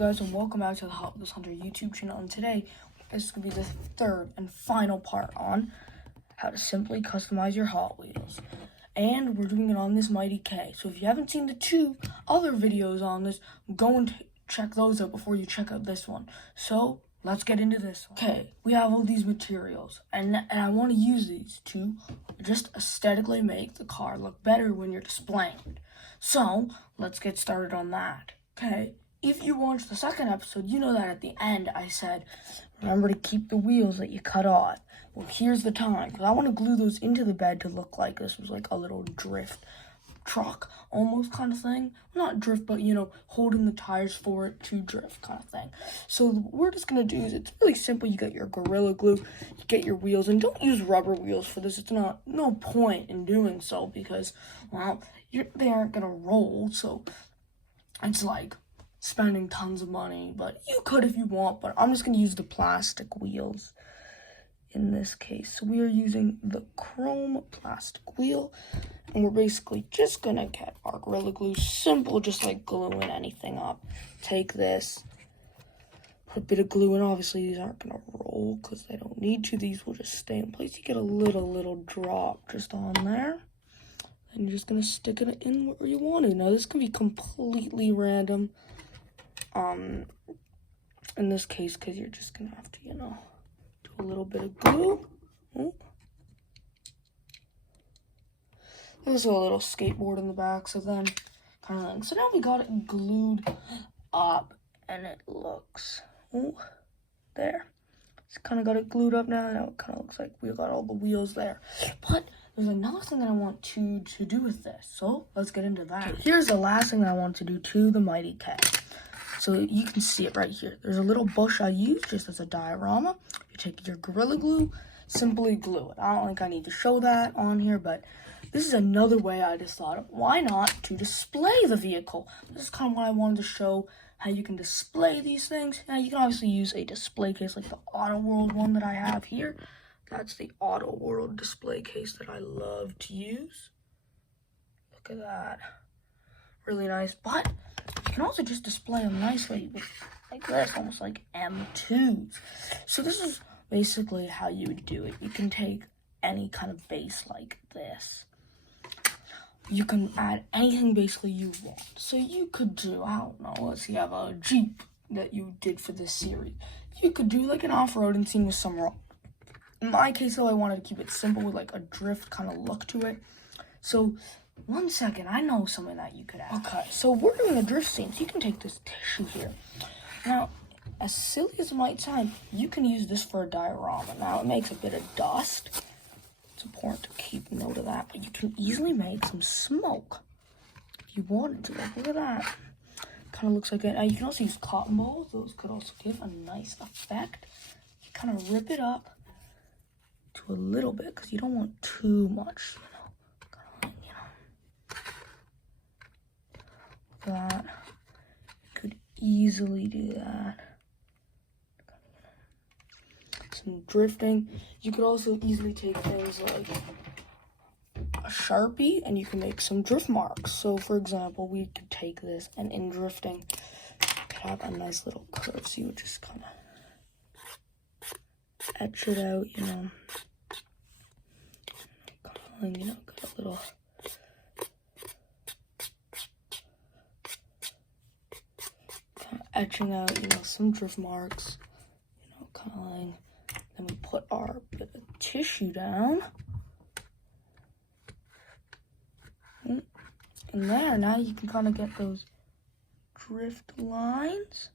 guys, and welcome back to the Hot Wheels Hunter YouTube channel. And today, this is going to be the third and final part on how to simply customize your Hot Wheels. And we're doing it on this Mighty K. So if you haven't seen the two other videos on this, go and check those out before you check out this one. So let's get into this one. Okay, we have all these materials, and I want to use these to just aesthetically make the car look better when you're displaying it. So let's get started on that. Okay, if you watched the second episode, you know that at the end I said, remember to keep the wheels that you cut off. Well, here's the time, because I want to glue those into the bed to look like this was like a little drift truck almost kind of thing. Not drift, but you know, holding the tires for it to drift kind of thing. So what we're just going to do is, it's really simple. You get your Gorilla Glue, you get your wheels, and don't use rubber wheels for this. It's no point in doing so because, well, they aren't going to roll, so it's like spending tons of money, but you could if you want, but I'm just going to use the plastic wheels in this case. So we are using the chrome plastic wheel, and we're basically just going to get our Gorilla Glue, simple, just like gluing anything up. Take this, put a bit of glue in. Obviously these aren't going to roll because they don't need to. These will just stay in place. You get a little drop just on there. And you're just going to stick it in where you want to. Now, this can be completely random. In this case, because you're just going to have to, you know, do a little bit of glue. There's a little skateboard in the back, so then, kind of like, so now we got it glued up, and it looks, there. It's kind of got it glued up now. Now it kind of looks like we got all the wheels there. But there's another thing that I want to do with this. So let's get into that. Okay, here's the last thing that I want to do to the Mighty K. So you can see it right here. There's a little bush I use just as a diorama. You take your Gorilla Glue, simply glue it. I don't think I need to show that on here, but this is another way I just thought of. Why not to display the vehicle? This is kind of what I wanted to show, how you can display these things. Now, you can obviously use a display case like the Auto World one that I have here. That's the Auto World display case that I love to use. Look at that. Really nice. But you can also just display them nicely with like this, almost like M2s. So this is basically how you would do it. You can take any kind of base like this. You can add anything basically you want. So you could do, I don't know, let's see, you have a Jeep that you did for this series. You could do like an off-roading scene with some rock. In my case, though, I wanted to keep it simple with like a drift kind of look to it. So, one second, I know something that you could add. Okay, so we're doing a drift scene, so you can take this tissue here. Now, as silly as it might sound, you can use this for a diorama. Now, it makes a bit of dust. It's important to keep note of that, but you can easily make some smoke if you wanted to. Like, look at that. Kind of looks like it. Now, you can also use cotton balls. Those could also give a nice effect. You kind of rip it up to a little bit because you don't want too much, that. You could easily do that. Some drifting. You could also easily take things like a Sharpie and you can make some drift marks. So for example, we could take this and in drifting, could have a nice little curve. So you would just kind of etch it out, you know. You know, got a little kind of etching out, you know, some drift marks, you know, kind of like. Then we put our bit of tissue down. And there, now you can kind of get those drift lines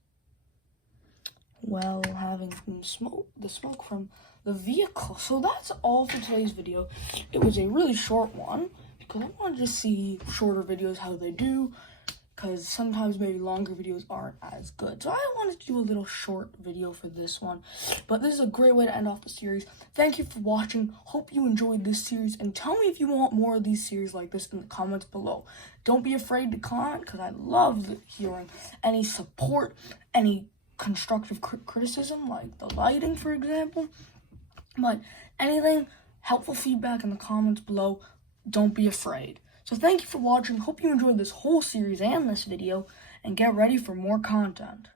while having the smoke from the vehicle. So that's all for today's video. It was a really short one because I wanted to see shorter videos, how they do, because sometimes maybe longer videos aren't as good. So I wanted to do a little short video for this one, but this is a great way to end off the series. Thank you for watching. Hope you enjoyed this series, and tell me if you want more of these series like this in the comments below. Don't be afraid to comment because I love hearing any support, any constructive criticism, like the lighting, for example. But anything, helpful feedback in the comments below, don't be afraid. So thank you for watching. Hope you enjoyed this whole series and this video, and get ready for more content.